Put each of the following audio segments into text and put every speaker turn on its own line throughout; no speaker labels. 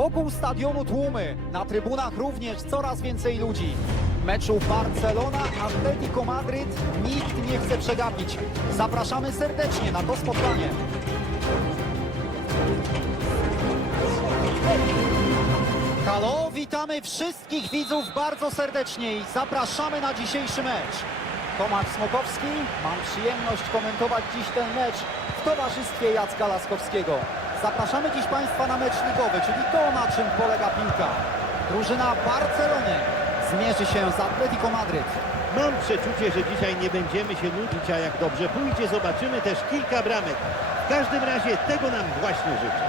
Wokół stadionu tłumy, na trybunach również coraz więcej ludzi. Meczu Barcelona-Atletico Madryt nikt nie chce przegapić. Zapraszamy serdecznie na to spotkanie. Halo, witamy wszystkich widzów bardzo serdecznie i zapraszamy na dzisiejszy mecz. Tomasz Smokowski, mam przyjemność komentować dziś ten mecz w towarzystwie Jacka Laskowskiego. Zapraszamy dziś Państwa na mecz ligowy, czyli to na czym polega piłka. Drużyna Barcelony zmierzy się z Atletico Madryt.
Mam przeczucie, że dzisiaj nie będziemy się nudzić, a jak dobrze pójdzie, zobaczymy też kilka bramek. W każdym razie tego nam właśnie życzę.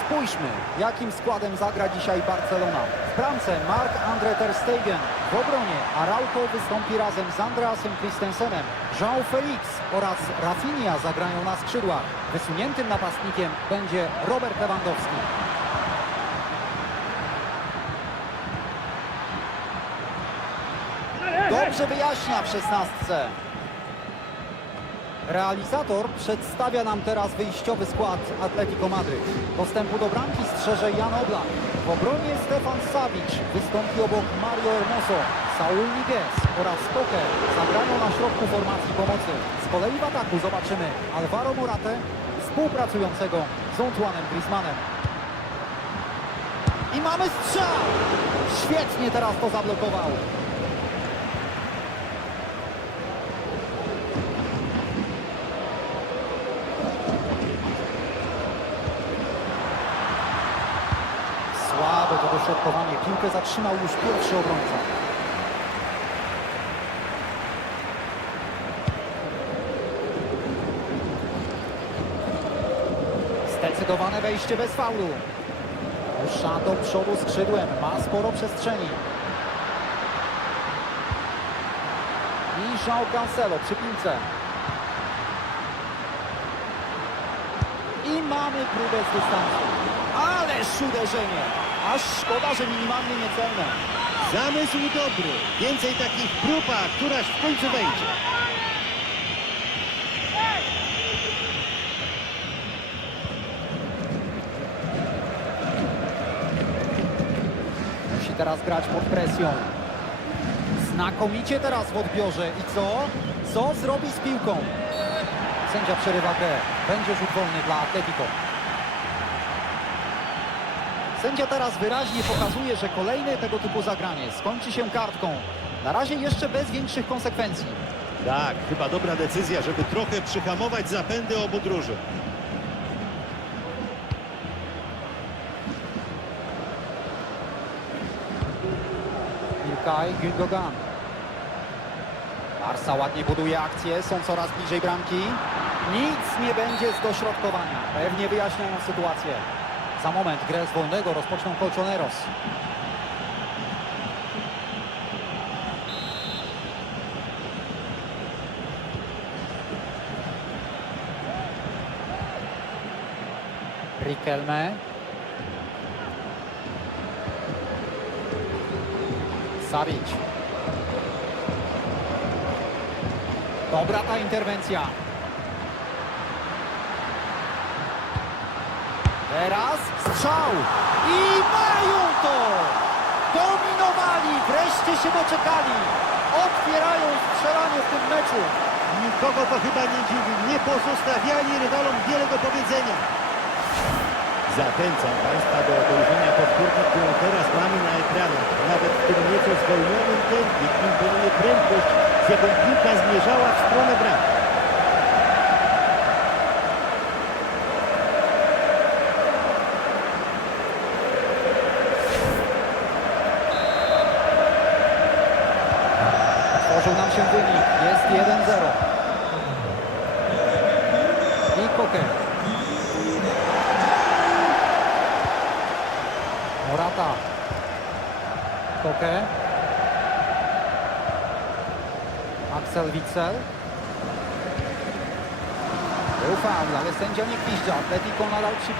Spójrzmy, jakim składem zagra dzisiaj Barcelona. W bramce Marc-André Ter Stegen. W obronie Araujo wystąpi razem z Andreasem Christensenem. João Felix oraz Rafinha zagrają na skrzydłach. Wysuniętym napastnikiem będzie Robert Lewandowski. Dobrze wyjaśnia w szesnastce. Realizator przedstawia nam teraz wyjściowy skład Atletico Madryt. Dostępu do bramki strzeże Jan Oblak. W obronie Stefan Savic wystąpi obok Mario Hermoso. Saul Niguez oraz Koke zagrają na środku formacji pomocy. Z kolei w ataku zobaczymy Alvaro Moratę współpracującego z Antoinem Griezmannem. I mamy strzał! Świetnie teraz to zablokował. Słabe to dośrodkowanie. Piłkę zatrzymał już pierwszy obrońca. Zdecydowane wejście bez faulu. Rusza do przodu skrzydłem. Ma sporo przestrzeni. I João Cancelo przy piłce. I mamy próbę z dystansu. Ależ uderzenie! Aż szkoda, że minimalnie niecelne.
Zamysł dobry. Więcej takich prób, a któraś w końcu będzie.
Musi teraz grać pod presją. Znakomicie teraz w odbiorze. I co? Co zrobi z piłką? Sędzia przerywa grę. Będzie rzut wolny dla Atletico. Sędzia teraz wyraźnie pokazuje, że kolejne tego typu zagranie skończy się kartką. Na razie jeszcze bez większych konsekwencji.
Tak, chyba dobra decyzja, żeby trochę przyhamować zapędy obu drużyn.
Ilkay Gündogan. Barca ładnie buduje akcję, są coraz bliżej bramki. Nic nie będzie z dośrodkowania. Pewnie wyjaśniają sytuację. Za moment grę z wolnego rozpoczną Colchoneros. Riquelme. Savic. Dobra ta interwencja. Teraz strzał. I mają to! Dominowali, wreszcie się doczekali. Otwierają strzelanie w tym meczu.
Nikogo to chyba nie dziwi. Nie pozostawiali rywalom wiele do powiedzenia. Zachęcam Państwa do obejrzenia powtórki, którą teraz mamy na ekranach. Nawet w tym nieco zwolnionym tempie imponuje prędkość, z jaką piłka zmierzała w stronę bramki.
Tworzył nam się wynik. Jest 1-0. I Koke. Morata. Koke. Axel Witsel. Był faul, ale sędzia nie gwizdza. Atletico nadal przy.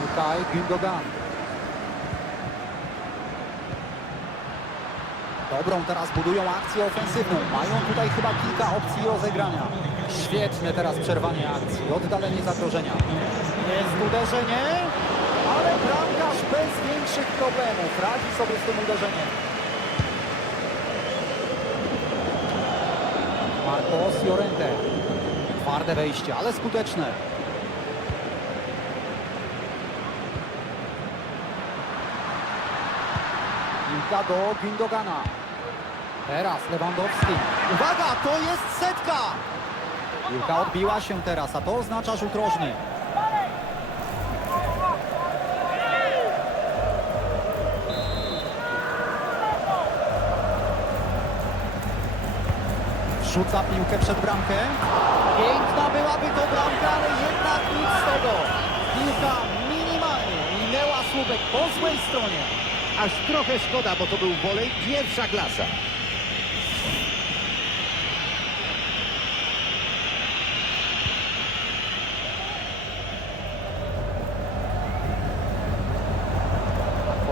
Ilkay Gündogan. Dobrą teraz budują akcję ofensywną. Mają tutaj chyba kilka opcji rozegrania. Świetne teraz przerwanie akcji, oddalenie zagrożenia. Jest uderzenie, ale bramkarz bez większych problemów radzi sobie z tym uderzeniem. Marcos Llorente. Twarde wejście, ale skuteczne. Piłka do Gündogana. Teraz Lewandowski. Uwaga, to jest setka! Piłka odbiła się teraz, a to oznacza rzut rożny. Rzuca piłkę przed bramkę. Piękna byłaby to bramka, ale jednak nic z tego. Piłka minimalnie minęła słupek po złej stronie.
Aż trochę szkoda, bo to był wolej pierwsza klasa.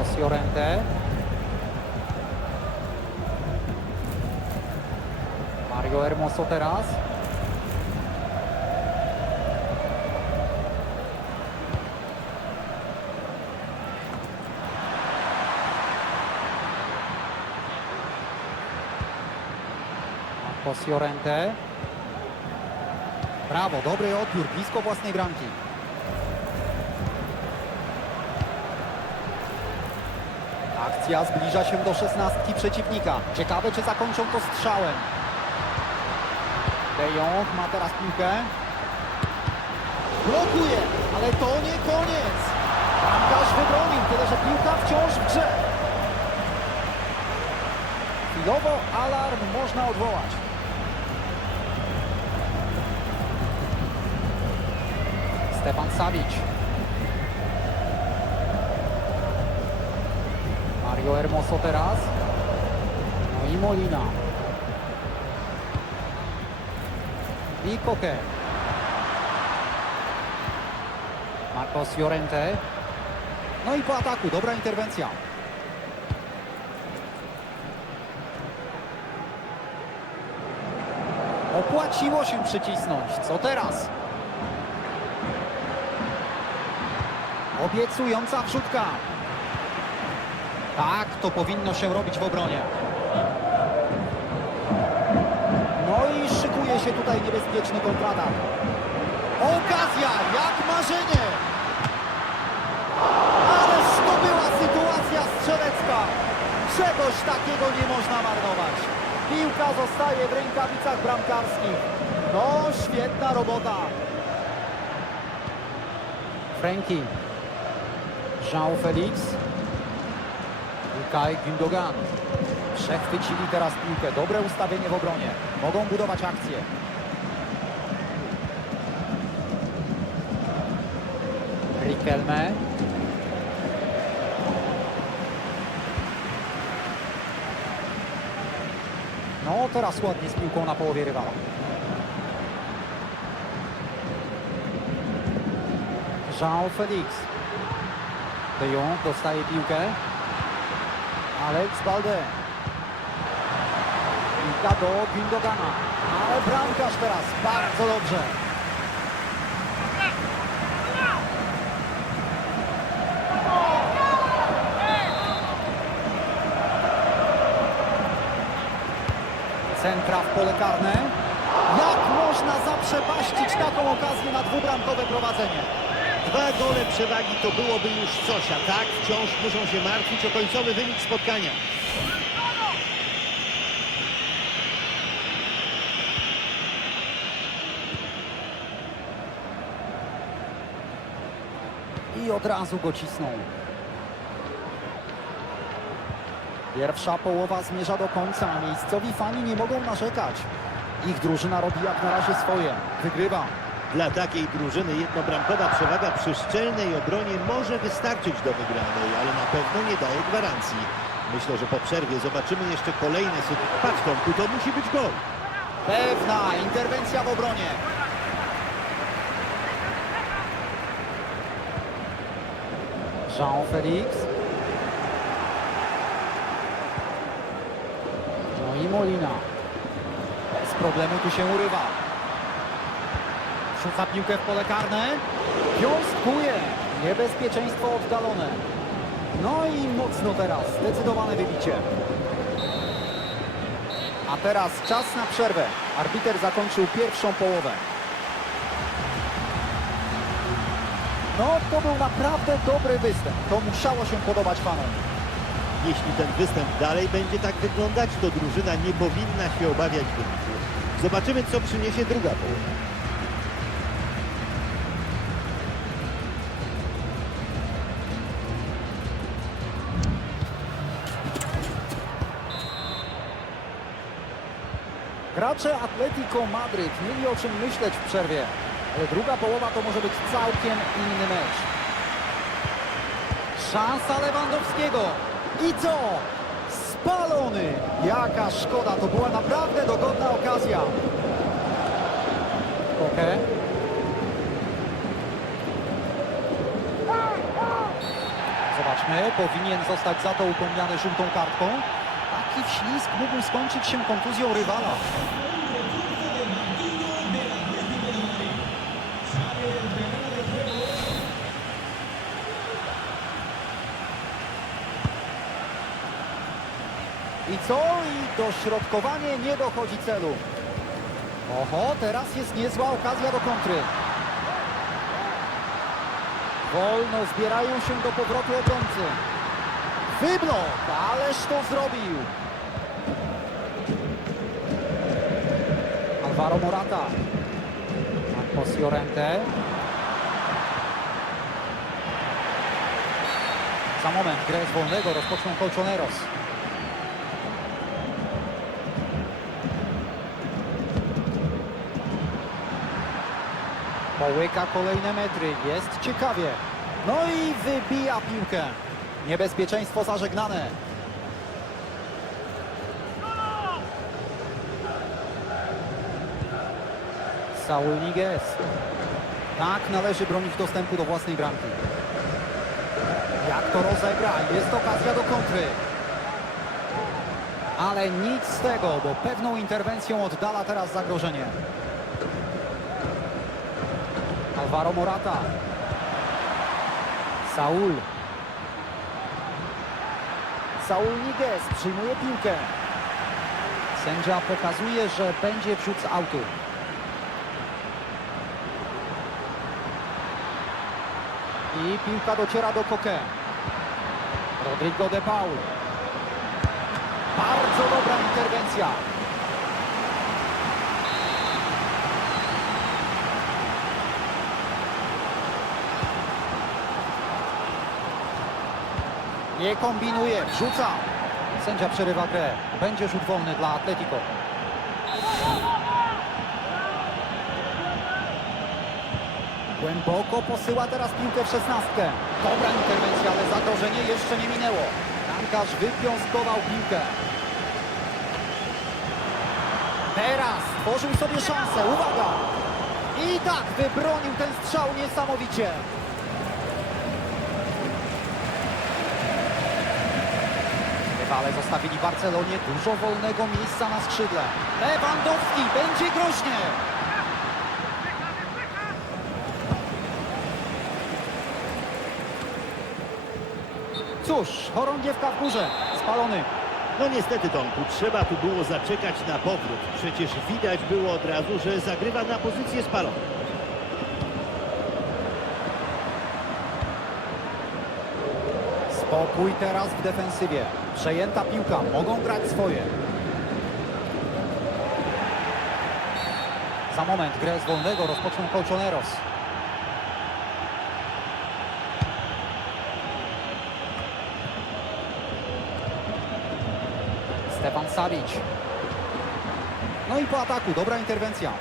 Marcos Mario Hermoso teraz. Marcos Llorente. Brawo, dobry odbiór, blisko własnej bramki. Akcja zbliża się do szesnastki przeciwnika. Ciekawe, czy zakończą to strzałem. De Jong ma teraz piłkę. Blokuje, ale to nie koniec. Bramkarz wybronił, tyle że piłka wciąż w grze. Chwilowo alarm można odwołać. Stefan Savic. Mario Hermoso teraz. No i Molina. I Koke. Marcos Llorente. No i po ataku, dobra interwencja. Opłaciło się przycisnąć. Co teraz? Obiecująca wrzutka. Tak, to powinno się robić w obronie. Się tutaj niebezpieczny kontratak. Okazja, jak marzenie! Ależ to była sytuacja strzelecka. Czegoś takiego nie można marnować. Piłka zostaje w rękawicach bramkarskich. No, świetna robota. Frankie. Jean Felix. Ilkay Gündogan. Przechwycili teraz piłkę. Dobre ustawienie w obronie. Mogą budować akcję. Riquelme. No, teraz ładnie z piłką na połowie rywala. Jean Felix. De Jong dostaje piłkę. Alex Balde. Piłka do Gündogana. Ale bramkarz teraz bardzo dobrze. Centra w pole karne. Jak można zaprzepaścić taką okazję na dwubramkowe prowadzenie?
Dwa gole przewagi to byłoby już coś, a tak wciąż muszą się martwić o końcowy wynik spotkania.
Od razu go cisną. Pierwsza połowa zmierza do końca, miejscowi fani nie mogą narzekać. Ich drużyna robi jak na razie swoje. Wygrywa.
Dla takiej drużyny jednobramkowa przewaga przy szczelnej obronie może wystarczyć do wygranej, ale na pewno nie daje gwarancji. Myślę, że po przerwie zobaczymy jeszcze kolejne sytuacje. Patrz Tomku, to musi być gol.
Pewna interwencja w obronie. Jean Felix. Molina. Bez problemu tu się urywa. Rzuca piłkę w pole karne. Piąstkuje. Niebezpieczeństwo oddalone. No i mocno teraz. Zdecydowane wybicie. A teraz czas na przerwę. Arbiter zakończył pierwszą połowę. No, to był naprawdę dobry występ. To musiało się podobać fanom.
Jeśli ten występ dalej będzie tak wyglądać, to drużyna nie powinna się obawiać wyniku. Zobaczymy, co przyniesie druga połowa.
Gracze Atletico Madryt mieli o czym myśleć w przerwie, ale druga połowa to może być całkiem inny mecz. Szansa Lewandowskiego. I co? Spalony! Jaka szkoda, to była naprawdę dogodna okazja. Koke. Zobaczmy, powinien zostać za to upomniany żółtą kartką. Taki wślizg mógł skończyć się kontuzją rywala. I co? I dośrodkowanie nie dochodzi celu. Oho, teraz jest niezła okazja do kontry. Wolno zbierają się do powrotu obrońcy. Wyblok, ależ to zrobił. Alvaro Morata. Marcos Llorente. Za moment grę z wolnego rozpoczną Colchoneros. Połyka kolejne metry, jest ciekawie. No i wybija piłkę. Niebezpieczeństwo zażegnane. Saul Niguez. Tak należy bronić dostępu do własnej bramki. Jak to rozegra? Jest okazja do kontry. Ale nic z tego, bo pewną interwencją oddala teraz zagrożenie. Alvaro Morata. Saul. Saul Niguez przyjmuje piłkę. Sędzia pokazuje, że będzie wrzut z autu. I piłka dociera do Koke. Rodrigo de Paul. Bardzo dobra interwencja. Nie kombinuje, wrzuca. Sędzia przerywa grę. Będzie rzut wolny dla Atletico. Głęboko posyła teraz piłkę w szesnastkę. Dobra interwencja, ale zagrożenie jeszcze nie minęło. Bramkarz wypiąskował piłkę. Teraz tworzył sobie szansę. Uwaga! I tak wybronił ten strzał niesamowicie. Rywale zostawili Barcelonie dużo wolnego miejsca na skrzydle. Lewandowski będzie groźnie. Cóż, chorągiewka w górze, spalony.
No niestety, Tomku, trzeba tu było zaczekać na powrót. Przecież widać było od razu, że zagrywa na pozycję spaloną.
Spokój teraz w defensywie. Przejęta piłka, mogą grać swoje. Za moment grę z wolnego rozpoczną Colchoneros. Stefan Savic. No i po ataku, dobra interwencja.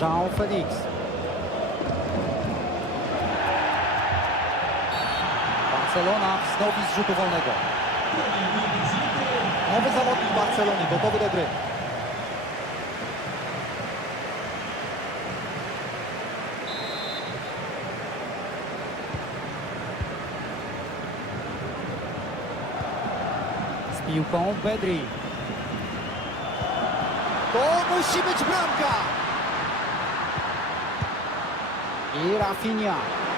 Jean Felix. Barcelona wznowi z rzutu wolnego. Nowy zawodnik Barcelony, gotowy do gry. piłką Bedri. To musi być bramka! I Rafinha.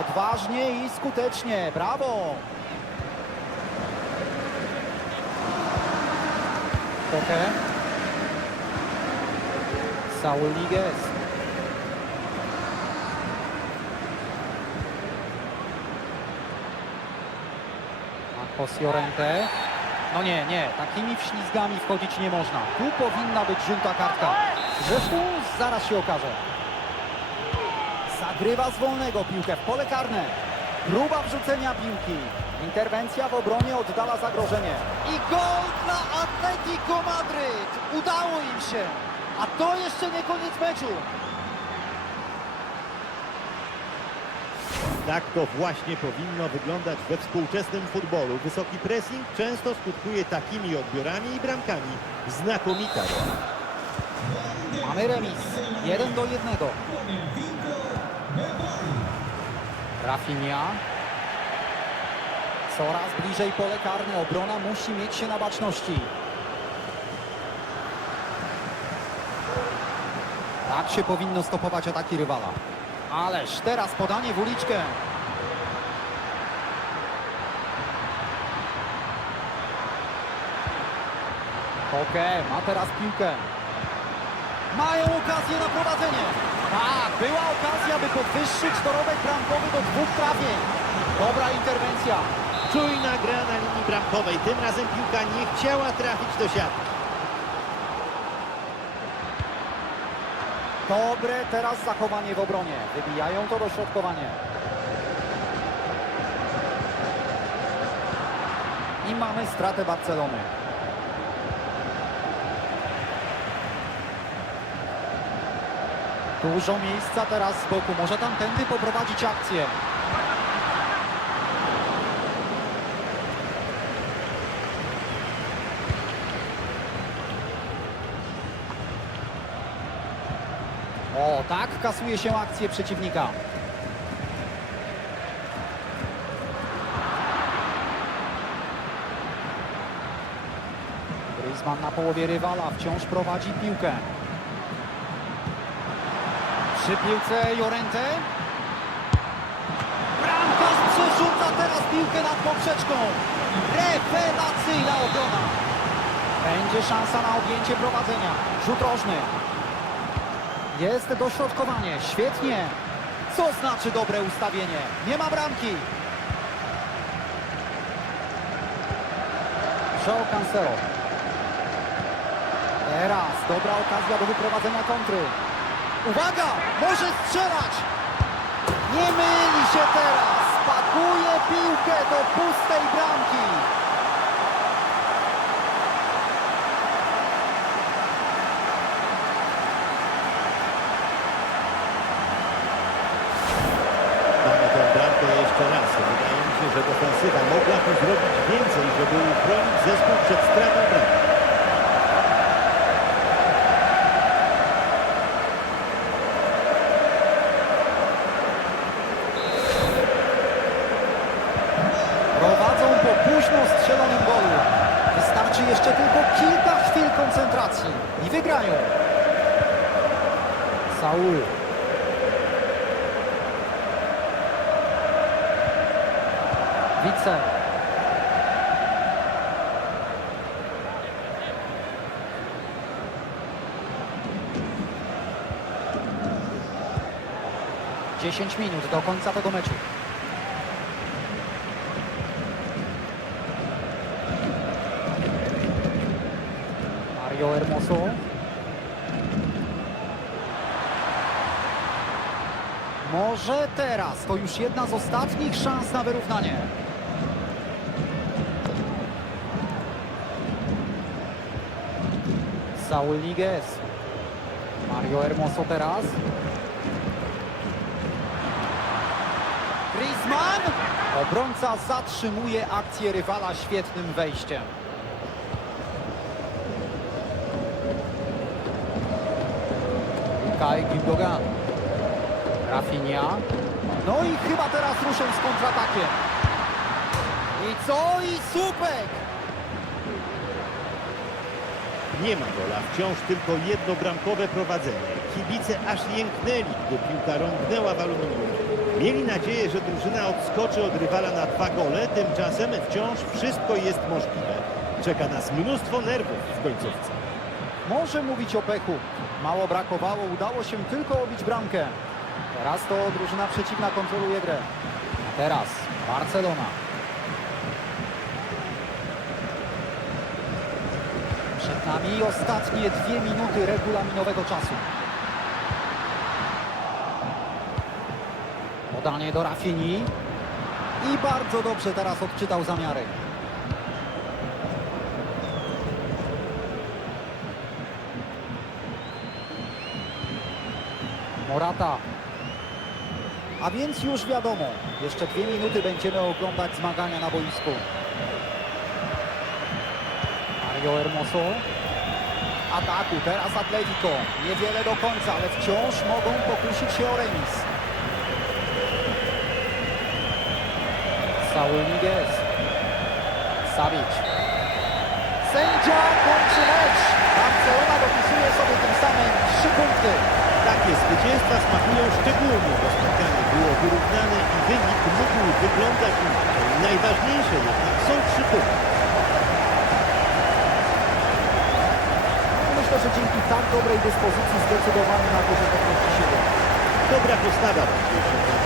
Odważnie i skutecznie, brawo! Koke. Saul Niguez. Marcos Llorente. No nie, nie, takimi wślizgami wchodzić nie można. Tu powinna być żółta kartka. Zresztą zaraz się okaże. Zagrywa z wolnego piłkę w pole karne. Próba wrzucenia piłki. Interwencja w obronie oddala zagrożenie. I gol dla Atletico Madryt! Udało im się! A to jeszcze nie koniec meczu.
Tak to właśnie powinno wyglądać we współczesnym futbolu. Wysoki pressing często skutkuje takimi odbiorami i bramkami. Znakomita rola.
Mamy remis. Jeden do jednego. Rafinha. Coraz bliżej pole karne. Obrona musi mieć się na baczności. Tak się powinno stopować ataki rywala. Ależ teraz podanie w uliczkę. Koke ma teraz piłkę. Mają okazję na prowadzenie. Tak, była okazja, by podwyższyć dorobek bramkowy do dwóch trafień. Dobra interwencja.
Czujna gra na linii bramkowej. Tym razem piłka nie chciała trafić do siatki.
Dobre teraz zachowanie w obronie. Wybijają to dośrodkowanie. I mamy stratę Barcelony. Dużo miejsca teraz z boku. Może tamtędy poprowadzić akcję. O, tak kasuje się akcję przeciwnika. Griezmann na połowie rywala, wciąż prowadzi piłkę. Przy piłce Jorente. Bramkarz przerzuca teraz piłkę nad poprzeczką. Rewelacyjna obrona. Będzie szansa na objęcie prowadzenia. Rzut rożny. Jest dośrodkowanie, świetnie. Co znaczy dobre ustawienie? Nie ma bramki. João Cancelo. Teraz dobra okazja do wyprowadzenia kontry. Uwaga! Może strzelać! Nie myli się teraz! Pakuje piłkę do pustej bramki.
Mamy tę bramkę jeszcze raz. Wydaje mi się, że defensywa mogła tu zrobić więcej, żeby uchronić zespół przed stratą bramki.
Prowadzą po późno strzelonym golu. Wystarczy jeszcze tylko kilka chwil koncentracji i wygrają. Saul. Wicel. Dziesięć minut do końca tego meczu. Mario Hermoso. Może teraz to już jedna z ostatnich szans na wyrównanie. Saul Niguez. Mario Hermoso teraz. Griezmann! Obrońca zatrzymuje akcję rywala świetnym wejściem. Kaj Gündogan. Rafinha. No i chyba teraz ruszą z kontratakiem. I co? I słupek!
Nie ma gola, wciąż tylko jednobramkowe prowadzenie. Kibice aż jęknęli, gdy piłka rąbnęła w aluminium. Mieli nadzieję, że drużyna odskoczy od rywala na dwa gole, tymczasem wciąż wszystko jest możliwe. Czeka nas mnóstwo nerwów w końcówce.
Może mówić o pechu. Mało brakowało, udało się tylko obić bramkę. Teraz to drużyna przeciwna kontroluje grę. A teraz Barcelona. Przed nami ostatnie dwie minuty regulaminowego czasu. Podanie do Rafini. I bardzo dobrze teraz odczytał zamiary. Morata. A więc już wiadomo, jeszcze dwie minuty będziemy oglądać zmagania na boisku. Mario Hermoso. Ataku, teraz Atletico. Niewiele do końca, ale wciąż mogą pokusić się o remis. Saul Niguez. Savic. Sędzia kończy mecz. Barcelona dopisuje sobie tym samym trzy punkty.
Takie zwycięstwa smakują szczególnie, bo spotkanie było wyrównane i wynik mógł wyglądać inaczej. Najważniejsze jednak są trzy punkty.
Myślę, że dzięki tak dobrej dyspozycji zdecydowany na to, że podnosi siebie.
Dobra postawa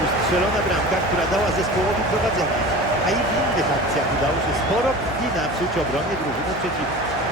ustrzelona bramka, która dała zespołowi prowadzenie. A i w innych akcjach udało się sporo krwi napsuć obronie drużyny przeciwnej.